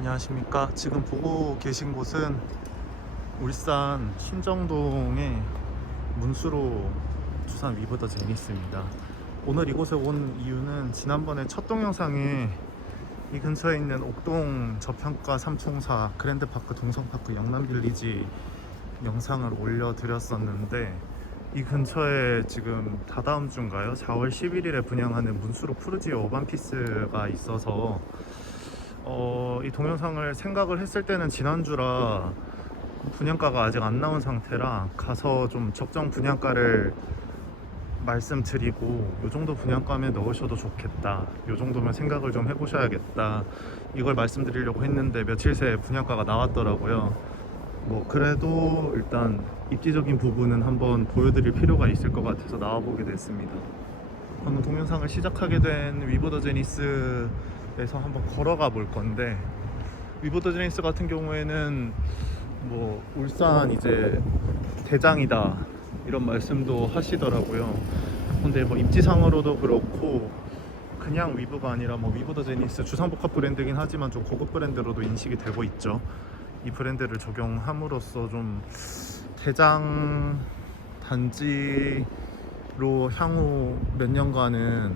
안녕하십니까. 지금 보고 계신 곳은 울산 신정동의 문수로 두산 위버더 제니스입니다. 오늘 이곳에 온 이유는 지난번에 첫 동영상에 이 근처에 있는 옥동 저평가 삼총사 그랜드파크 동성파크 영남빌리지 영상을 올려드렸었는데, 이 근처에 지금 다다음 주인가요? 4월 11일에 분양하는 문수로 푸르지오 어반피스가 있어서 이 동영상을 생각을 했을 때는 지난주라 분양가가 아직 안 나온 상태라 가서 좀 적정 분양가를 말씀드리고, 요 정도 분양가면 넣으셔도 좋겠다, 요 정도면 생각을 좀 해보셔야겠다, 이걸 말씀드리려고 했는데 며칠 새에 분양가가 나왔더라고요. 뭐 그래도 일단 입지적인 부분은 한번 보여드릴 필요가 있을 것 같아서 나와보게 됐습니다. 방금 동영상을 시작하게 된 위버더 제니스에서 한번 걸어가 볼 건데, 위버더 제니스 같은 경우에는 뭐 울산 이제 대장이다 이런 말씀도 하시더라고요. 근데 뭐 입지상으로도 그렇고 그냥 위브가 아니라 뭐 위버더 제니스 주상복합 브랜드긴 하지만 좀 고급 브랜드로도 인식이 되고 있죠. 이 브랜드를 적용함으로써 좀 대장 단지로 향후 몇 년간은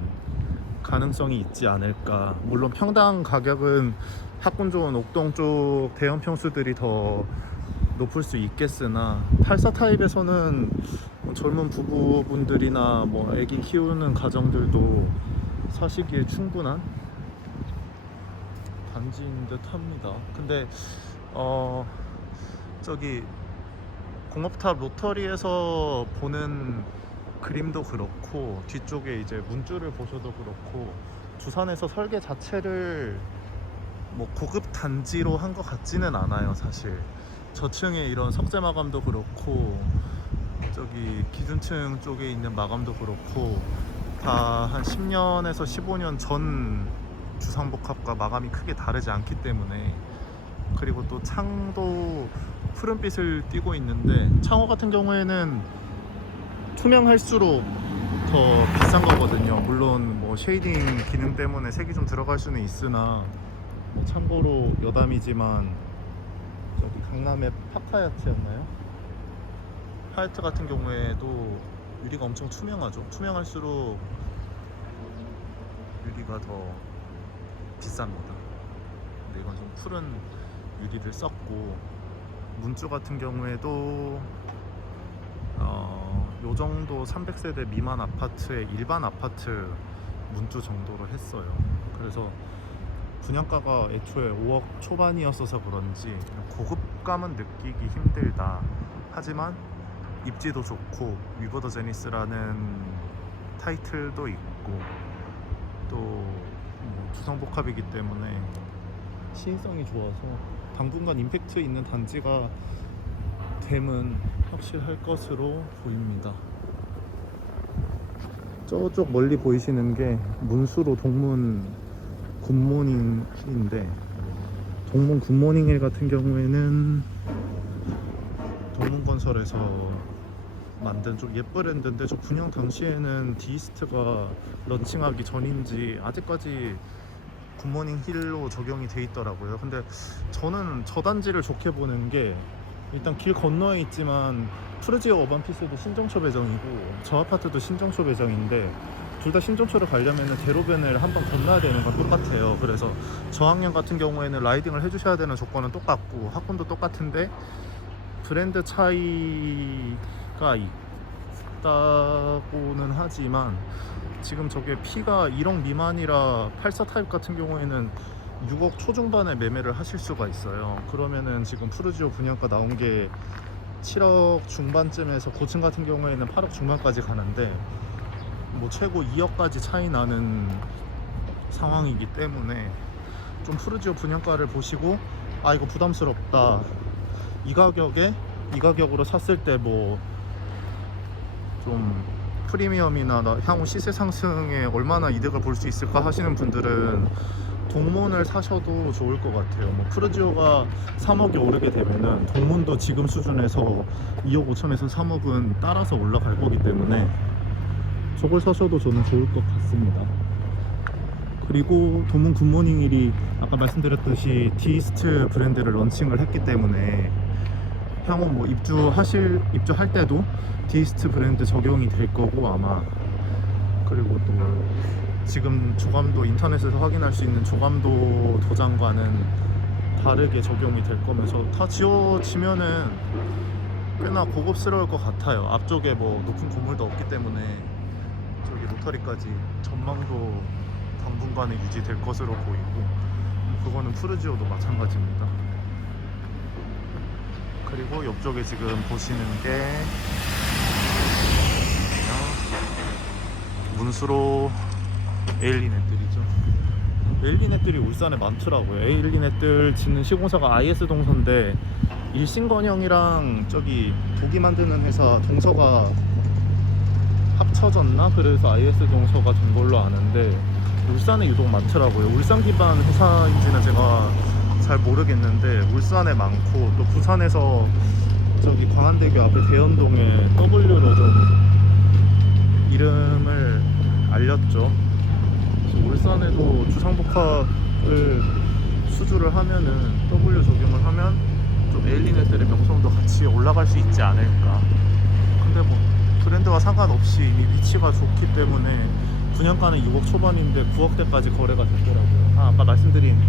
가능성이 있지 않을까. 물론 평당 가격은 학군 좋은 옥동 쪽 대형 평수들이 더 높을 수 있겠으나 84 타입에서는 젊은 부부분들이나 뭐 아기 키우는 가정들도 사시기에 충분한 단지인 듯 합니다. 근데 저기 공업탑 로터리에서 보는 그림도 그렇고 뒤쪽에 이제 문줄을 보셔도 그렇고 두산에서 설계 자체를 뭐 고급 단지로 한 것 같지는 않아요. 사실 저층에 이런 석재 마감도 그렇고 저기 기준층 쪽에 있는 마감도 그렇고 다 한 10년에서 15년 전 주상복합과 마감이 크게 다르지 않기 때문에, 그리고 또 창도 푸른빛을 띠고 있는데 창호 같은 경우에는 투명할수록 더 비싼 거거든요. 물론 뭐 쉐이딩 기능 때문에 색이 좀 들어갈 수는 있으나, 참고로 여담이지만 저기 강남의 파카야트였나요? 하얏트 같은 경우에도 유리가 엄청 투명하죠. 투명할수록 유리가 더 비쌉니다. 근데 이건 좀 푸른 유리를 썼고, 문주 같은 경우에도 요 정도 300세대 미만 아파트의 일반 아파트 문주 정도로 했어요. 그래서 분양가가 애초에 5억 초반이었어서 그런지 고급감은 느끼기 힘들다. 하지만 입지도 좋고 위버더 제니스라는 타이틀도 있고 또 주상복합이기 때문에 시인성이 좋아서 당분간 임팩트 있는 단지가 됨은 확실할 것으로 보입니다. 저쪽 멀리 보이시는 게 문수로 동문 굿모닝인데, 동문 굿모닝 같은 경우에는 동문건설에서 만든 좀 옛 브랜드인데, 저 분양 당시에는 디이스트가 런칭하기 전인지 아직까지 굿모닝 힐로 적용이 돼 있더라고요. 근데 저는 저 단지를 좋게 보는 게, 일단 길 건너에 있지만 푸르지오 어반피스도 신정초 배정이고 저 아파트도 신정초 배정인데, 둘 다 신정초를 가려면 대로변을 한 번 건너야 되는 건 똑같아요. 그래서 저학년 같은 경우에는 라이딩을 해주셔야 되는 조건은 똑같고 학군도 똑같은데 브랜드 차이가 있다고는 하지만, 지금 저게 P가 1억 미만이라 84 타입 같은 경우에는 6억 초중반에 매매를 하실 수가 있어요. 그러면은 지금 푸르지오 분양가 나온 게 7억 중반쯤에서 고층 같은 경우에는 8억 중반까지 가는데, 뭐 최고 2억까지 차이 나는 상황이기 때문에 좀 푸르지오 분양가를 보시고, 아 이거 부담스럽다, 이 가격으로 샀을 때 뭐 좀 프리미엄이나 향후 시세 상승에 얼마나 이득을 볼 수 있을까 하시는 분들은 동문을 사셔도 좋을 것 같아요. 뭐 푸르지오가 3억이 오르게 되면은 동문도 지금 수준에서 2억 5천에서 3억은 따라서 올라갈 거기 때문에 저걸 사셔도 저는 좋을 것 같습니다. 그리고 도문 굿모닝일이 아까 말씀드렸듯이 디스트 브랜드를 런칭을 했기 때문에 향후 뭐 입주할 때도 디스트 브랜드 적용이 될 거고 아마. 그리고 또 지금 조감도 인터넷에서 확인할 수 있는 조감도 도장과는 다르게 적용이 될 거면서 다 지워지면은 꽤나 고급스러울 것 같아요. 앞쪽에 뭐 높은 건물도 없기 때문에 저기 로터리까지 전망도 당분간은 유지될 것으로 보이고, 그거는 푸르지오도 마찬가지입니다. 그리고 옆쪽에 지금 보시는 게 문수로 에일리넷들이죠. 에일리넷들이 울산에 많더라고요. 에일리넷들 짓는 시공사가 IS 동서인데 일신건영이랑 저기 도기 만드는 회사 동서가 합쳐졌나? 그래서 IS 동서가 된 걸로 아는데 울산에 유독 많더라고요. 울산 기반 회사인지는 제가 잘 모르겠는데 울산에 많고, 또 부산에서 저기 광안대교 앞에 대연동에 W로 좀 이름을 알렸죠. 울산에도 주상복합을 수주를 하면은 W 적용을 하면 좀 에일리넷들의 명성도 같이 올라갈 수 있지 않을까. 근데 뭐 브랜드와 상관없이 이미 위치가 좋기 때문에 분양가는 6억 초반인데 9억대까지 거래가 됐더라고요. 아까 말씀드린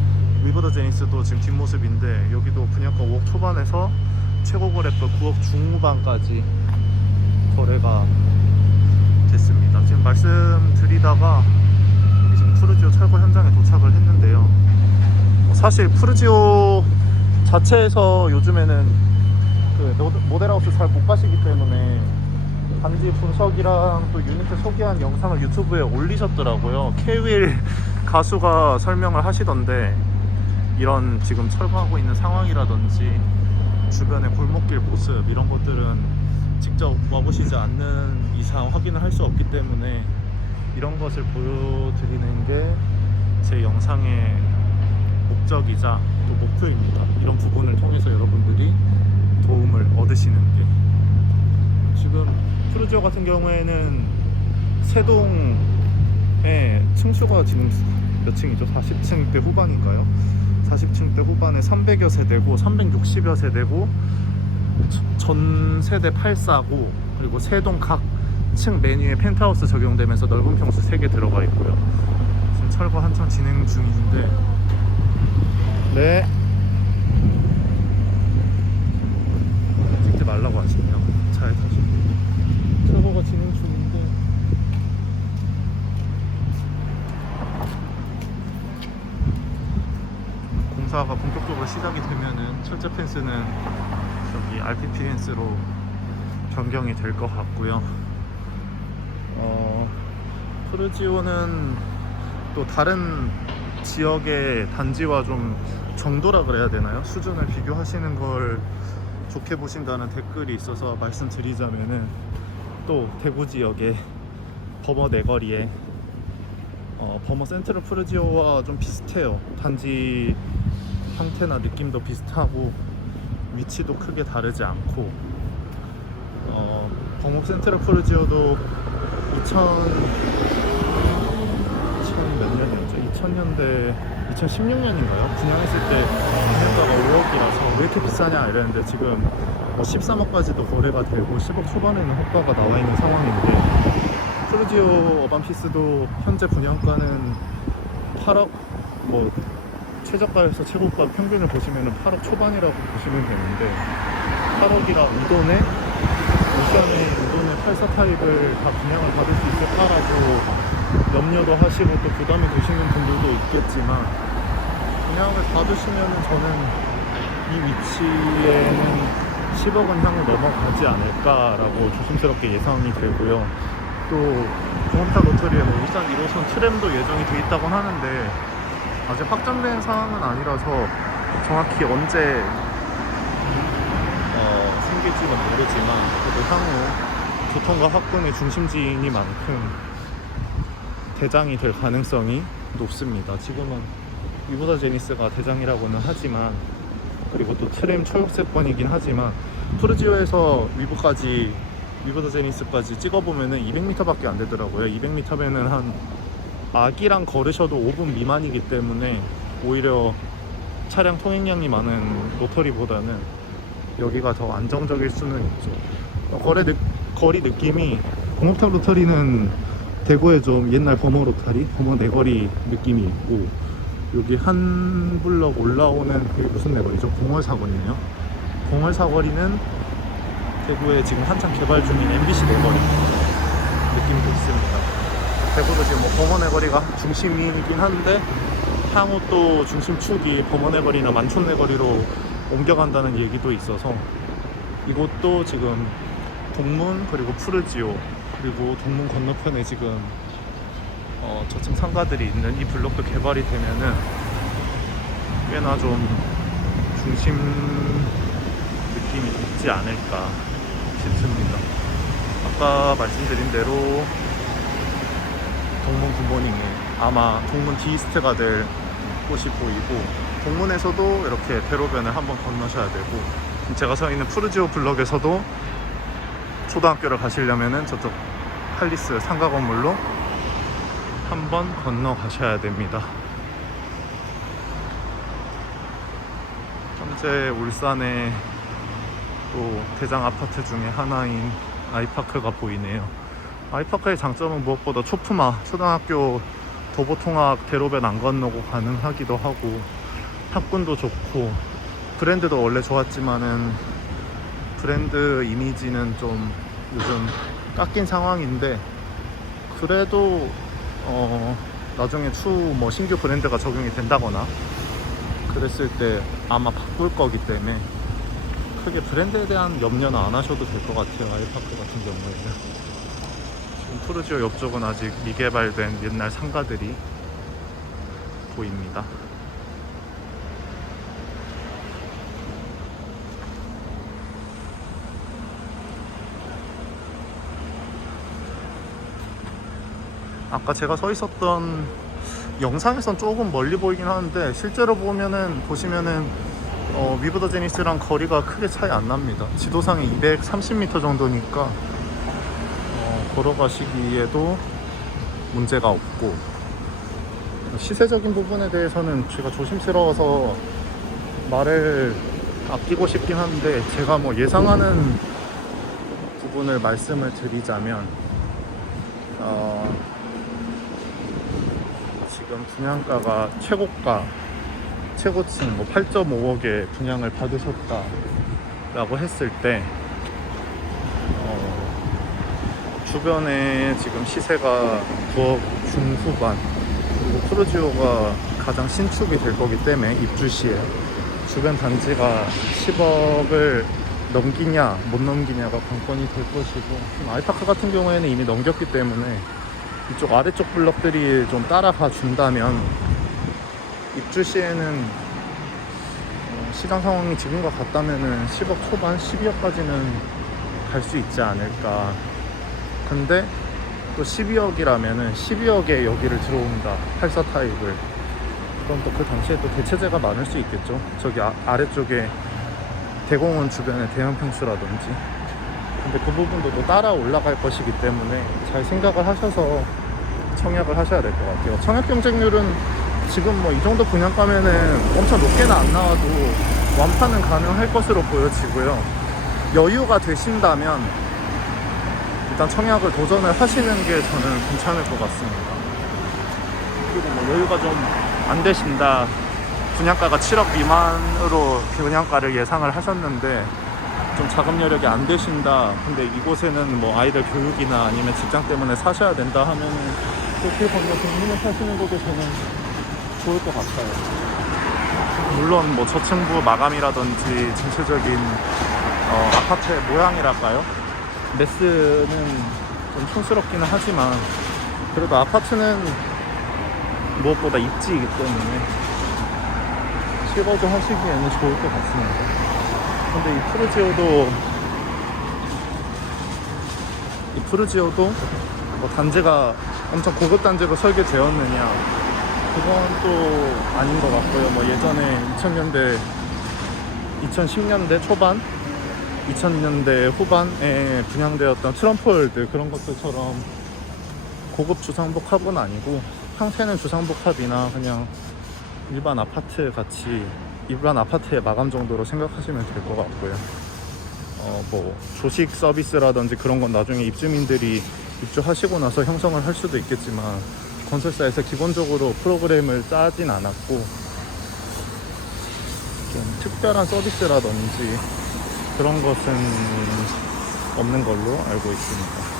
위버더 제니스도 지금 뒷모습인데 여기도 분양가 5억 초반에서 최고 거래가 9억 중후반까지 거래가 됐습니다. 지금 말씀드리다가 지금 푸르지오 철거 현장에 도착을 했는데요. 사실 푸르지오 자체에서 요즘에는 그 모델하우스 잘 못 가시기 때문에 단지 분석이랑 또 유니트 소개한 영상을 유튜브에 올리셨더라고요. K-Will 가수가 설명을 하시던데 이런 지금 철거하고 있는 상황이라든지 주변의 골목길 모습 이런 것들은 직접 와보시지 않는 이상 확인을 할 수 없기 때문에 이런 것을 보여드리는 게 제 영상의 목적이자 또 목표입니다. 이런 부분을 통해서 여러분들이 도움을 얻으시는 게. 지금 푸르지오 같은 경우에는 세동에 층수가 지금 몇 층이죠? 40층대 후반인가요? 40층대 후반에 300여 세대고 360여 세대고 전 세대 8사고, 그리고 세동 각 층 메뉴에 펜트하우스 적용되면서 넓은 평수 3개 들어가 있고요. 지금 철거 한창 진행 중인데 네 찍지 말라고 하시네요. 잘 타시고 철거가 진행 중인데 공사가 본격적으로 시작이 되면은 철제 펜스는 저기 RPP 펜스로 변경이 될 것 같고요. 푸르지오는 또 다른 지역의 단지와 좀 정도라 그래야 되나요? 수준을 비교하시는 걸 좋게 보신다는 댓글이 있어서 말씀드리자면은, 또 대구 지역의 범어 내거리에 범어 센트럴 푸르지오와 좀 비슷해요. 단지 형태나 느낌도 비슷하고 위치도 크게 다르지 않고, 범어 센트럴 푸르지오도 2016년인가요? 분양했을 때 분양가가 5억이라서 왜 이렇게 비싸냐 이랬는데 지금 13억까지도 거래가 되고 10억 초반에는 호가가 나와 있는 상황인데, 푸르지오 어반피스도 현재 분양가는 8억, 뭐 최저가에서 최고가 평균을 보시면 8억 초반이라고 보시면 되는데, 8억이라 우돈에 울산의 우돈의 84 타입을 다 분양을 받을 수 있을까라고 염려도 하시고 또 부담이 되시는 분들도 있겠지만, 분양을 받으시면 저는 이 위치에는 10억은 향후 넘어가지 않을까라고 조심스럽게 예상이 되고요. 또 종합타 로터리에 뭐 울산 1호선 트램도 예정이 돼 있다고 하는데 아직 확정된 사항은 아니라서 정확히 언제 생길지는 모르지만, 그래도 향후 교통과 학군의 중심지이니만큼 대장이 될 가능성이 높습니다. 지금은 위버더 제니스가 대장이라고는 하지만, 그리고 또 트램 초역세권이긴 하지만, 푸르지오에서 위버더 제니스까지 찍어보면은 200m밖에 안 되더라고요. 200m면은 한 아기랑 걸으셔도 5분 미만이기 때문에 오히려 차량 통행량이 많은 로터리보다는 여기가 더 안정적일 수는 있죠. 거리 느낌이 공업탑 로터리는 대구에 좀 옛날 범어 로터리, 범어 내거리 느낌이 있고, 여기 한 블럭 올라오는 그게 무슨 내거리죠? 봉월사거리네요. 봉월사거리는 대구에 지금 한창 개발 중인 MBC 내거리 느낌도 있습니다. 대구도 지금 뭐 범어 내거리가 중심이긴 한데 향후 또 중심축이 범어 내거리나 만촌 내거리로 옮겨간다는 얘기도 있어서 이곳도 지금 동문 그리고 푸르지오 그리고 동문 건너편에 지금 저층 상가들이 있는 이 블록도 개발이 되면은 꽤나 좀 중심 느낌이 있지 않을까 싶습니다. 아까 말씀드린 대로 동문 굿모닝이 아마 동문 디이스트가 될 곳이 보이고, 동문에서도 이렇게 대로변을 한번 건너셔야 되고, 제가 서 있는 푸르지오 블럭에서도 초등학교를 가시려면은 저쪽 할리스 상가 건물로 한번 건너가셔야 됩니다. 현재 울산의 또 대장 아파트 중에 하나인 아이파크가 보이네요. 아이파크의 장점은 무엇보다 초품화, 초등학교 도보통학 대로변 안 건너고 가능하기도 하고, 학군도 좋고, 브랜드도 원래 좋았지만은 브랜드 이미지는 좀 요즘 깎인 상황인데, 그래도 나중에 뭐 신규 브랜드가 적용이 된다거나 그랬을 때 아마 바꿀 거기 때문에 크게 브랜드에 대한 염려는 안 하셔도 될 것 같아요. 아이파크 같은 경우에는 지금 푸르지오 옆쪽은 아직 미개발된 옛날 상가들이 보입니다. 아까 제가 서 있었던 영상에선 조금 멀리 보이긴 하는데 실제로 보시면은 위브더 제니스랑 거리가 크게 차이 안 납니다. 지도상에 230m 정도니까 걸어가시기에도 문제가 없고, 시세적인 부분에 대해서는 제가 조심스러워서 말을 아끼고 싶긴 한데, 제가 뭐 예상하는 부분을 말씀을 드리자면 지금 분양가가 최고층 뭐 8.5억에 분양을 받으셨다라고 했을 때 주변에 지금 시세가 9억 중후반, 그리고 푸르지오가 가장 신축이 될 거기 때문에 입주 시에 주변 단지가 10억을 넘기냐 못 넘기냐가 관건이 될 것이고, 지금 아이파크 같은 경우에는 이미 넘겼기 때문에 이쪽 아래쪽 블럭들이 좀 따라가 준다면 입주 시에는 시장 상황이 지금과 같다면은 10억 초반 12억까지는 갈 수 있지 않을까. 근데 또 12억이라면은 12억에 여기를 들어온다, 84 타입을, 그럼 또 그 당시에 또 대체재가 많을 수 있겠죠. 저기 아래쪽에 대공원 주변의 대형 평수라든지. 근데 그 부분도 또 따라 올라갈 것이기 때문에 잘 생각을 하셔서 청약을 하셔야 될 것 같아요. 청약 경쟁률은 지금 뭐 이 정도 분양가면은 엄청 높게는 안 나와도 완파는 가능할 것으로 보여지고요. 여유가 되신다면 일단 청약을 도전을 하시는 게 저는 괜찮을 것 같습니다. 그리고 뭐 여유가 좀 안 되신다, 분양가가 7억 미만으로 분양가를 예상을 하셨는데 좀 자금 여력이 안 되신다, 근데 이곳에는 뭐 아이들 교육이나 아니면 직장 때문에 사셔야 된다 하면은 그렇게 건너 동문을 사시는 것도 저는 좋을 것 같아요. 물론 뭐 저층부 마감이라든지 전체적인 아파트의 모양이랄까요? 매스는 좀 촌스럽기는 하지만 그래도 아파트는 무엇보다 입지이기 때문에 실거주 하시기에는 좋을 것 같습니다. 근데 이 푸르지오도 뭐 단지가 엄청 고급 단지로 설계되었느냐, 그건 또 아닌 것 같고요. 뭐 예전에 2010년대 초반, 2000년대 후반에 분양되었던 트럼프월드 그런 것들처럼 고급 주상복합은 아니고 형태는 주상복합이나 그냥 일반 아파트 같이 일반 아파트의 마감 정도로 생각하시면 될 것 같고요. 뭐 조식 서비스라든지 그런 건 나중에 입주민들이 입주하시고 나서 형성을 할 수도 있겠지만 건설사에서 기본적으로 프로그램을 짜진 않았고 좀 특별한 서비스라든지 그런 것은 없는 걸로 알고 있습니다.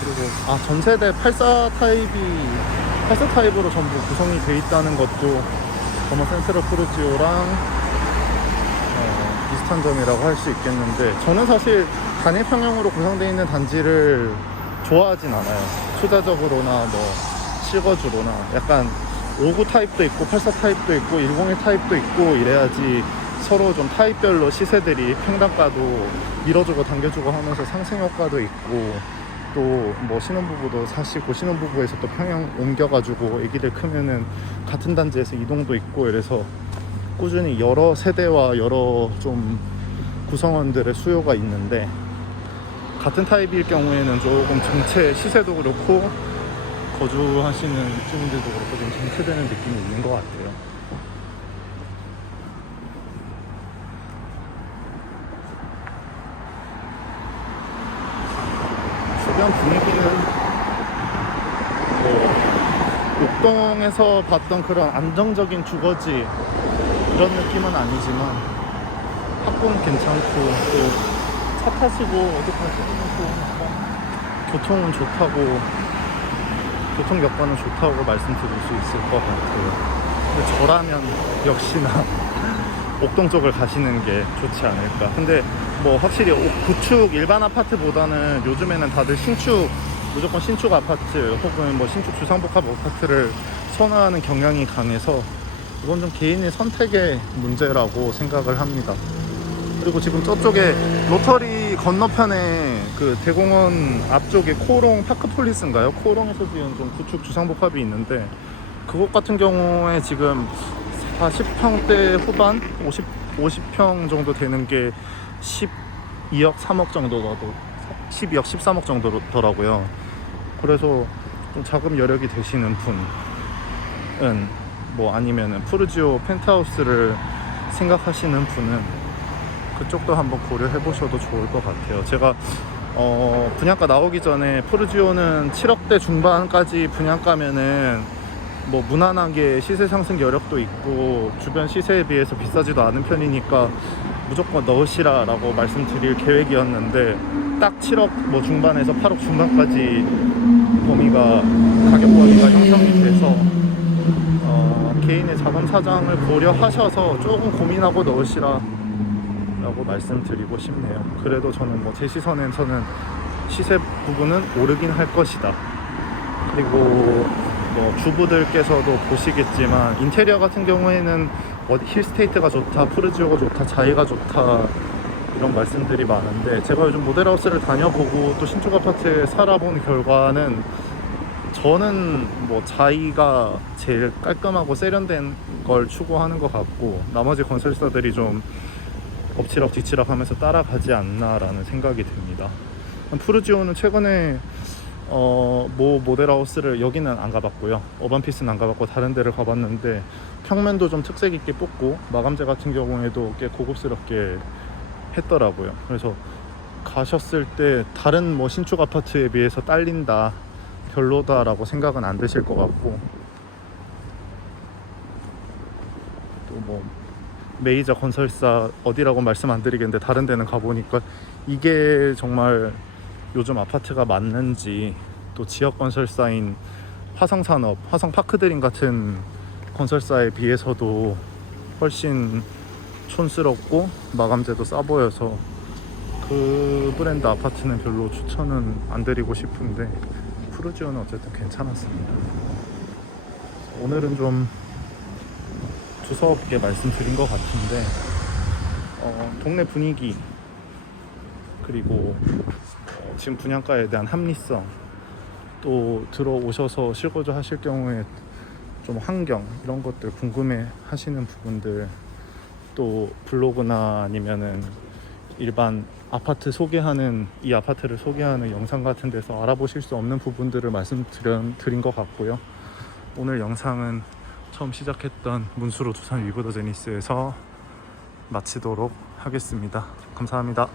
그리고 전세대 84 타입으로 전부 구성이 돼 있다는 것도 버머 센트럴 푸르지오랑 비슷한 점이라고 할 수 있겠는데, 저는 사실 단일 평형으로 구성되어 있는 단지를 좋아하진 않아요. 투자적으로나 뭐 실거주로나 약간 59 타입도 있고 84 타입도 있고 101 타입도 있고 이래야지 서로 좀 타입별로 시세들이 평당가도 밀어주고 당겨주고 하면서 상승 효과도 있고, 또 뭐 신혼부부도 사시고 신혼부부에서 또 평양 옮겨가지고 애기들 크면은 같은 단지에서 이동도 있고 이래서 꾸준히 여러 세대와 여러 좀 구성원들의 수요가 있는데, 같은 타입일 경우에는 조금 정체 시세도 그렇고 거주하시는 입주민들도 그렇고 좀 정체되는 느낌이 있는 것 같아요. 주변 분위기는 뭐 옥동에서 봤던 그런 안정적인 주거지 이런 느낌은 아니지만 학군 괜찮고 또 차 타시고 어디 가시고 교통은 좋다고, 교통 여건은 좋다고 말씀드릴 수 있을 것 같아요. 근데 저라면 역시나 옥동 쪽을 가시는 게 좋지 않을까. 근데 뭐 확실히 구축 일반 아파트보다는 요즘에는 다들 신축, 무조건 신축 아파트 혹은 뭐 신축 주상복합 아파트를 선호하는 경향이 강해서 이건 좀 개인의 선택의 문제라고 생각을 합니다. 그리고 지금 저쪽에 로터리 건너편에 그 대공원 앞쪽에 코롱 파크폴리스인가요? 코롱에서 지은 좀 구축 주상복합이 있는데, 그것 같은 경우에 지금 40평대 후반 50평 정도 되는 게 12억 3억 정도라도 12억 13억 정도더라고요. 그래서 좀 자금 여력이 되시는 분은 뭐 아니면은 푸르지오 펜트하우스를 생각하시는 분은 그쪽도 한번 고려해 보셔도 좋을 것 같아요. 제가 분양가 나오기 전에 푸르지오는 7억대 중반까지 분양가면은 뭐 무난하게 시세 상승 여력도 있고 주변 시세에 비해서 비싸지도 않은 편이니까 무조건 넣으시라 라고 말씀드릴 계획이었는데, 딱 7억 뭐 중반에서 8억 중반까지 가격 범위가 형성이 돼서 개인의 자금 사정을 고려하셔서 조금 고민하고 넣으시라 라고 말씀드리고 싶네요. 그래도 저는 뭐 제 시선에서는 시세 부분은 오르긴 할 것이다. 그리고 뭐 주부들께서도 보시겠지만 인테리어 같은 경우에는 힐스테이트가 좋다, 푸르지오가 좋다, 자이가 좋다 이런 말씀들이 많은데, 제가 요즘 모델하우스를 다녀보고 또 신축 아파트에 살아본 결과는 저는 뭐 자이가 제일 깔끔하고 세련된 걸 추구하는 것 같고, 나머지 건설사들이 좀 엎치락 뒤치락 하면서 따라가지 않나 라는 생각이 듭니다. 푸르지오는 최근에 모 모델하우스를, 여기는 안 가봤고요, 어반피스는 안 가봤고 다른 데를 가봤는데 평면도 좀 특색 있게 뽑고 마감재 같은 경우에도 꽤 고급스럽게 했더라고요. 그래서 가셨을 때 다른 뭐 신축 아파트에 비해서 딸린다, 별로다 라고 생각은 안 드실 것 같고, 또 뭐 메이저 건설사 어디라고 말씀 안 드리겠는데 다른 데는 가보니까 이게 정말 요즘 아파트가 맞는지, 또 지역 건설사인 화성산업, 화성파크드림 같은 건설사에 비해서도 훨씬 촌스럽고 마감재도 싸 보여서 그 브랜드 아파트는 별로 추천은 안 드리고 싶은데 푸르지오는 어쨌든 괜찮았습니다. 오늘은 좀 두서없게 말씀드린 것 같은데 동네 분위기, 그리고 지금 분양가에 대한 합리성, 또 들어오셔서 실거주 하실 경우에 좀 환경 이런 것들 궁금해 하시는 부분들, 또 블로그나 아니면은 일반 아파트 소개하는 이 아파트를 소개하는 영상 같은 데서 알아보실 수 없는 부분들을 말씀드린 것 같고요. 오늘 영상은 처음 시작했던 문수로 두산 위브더 제니스에서 마치도록 하겠습니다. 감사합니다.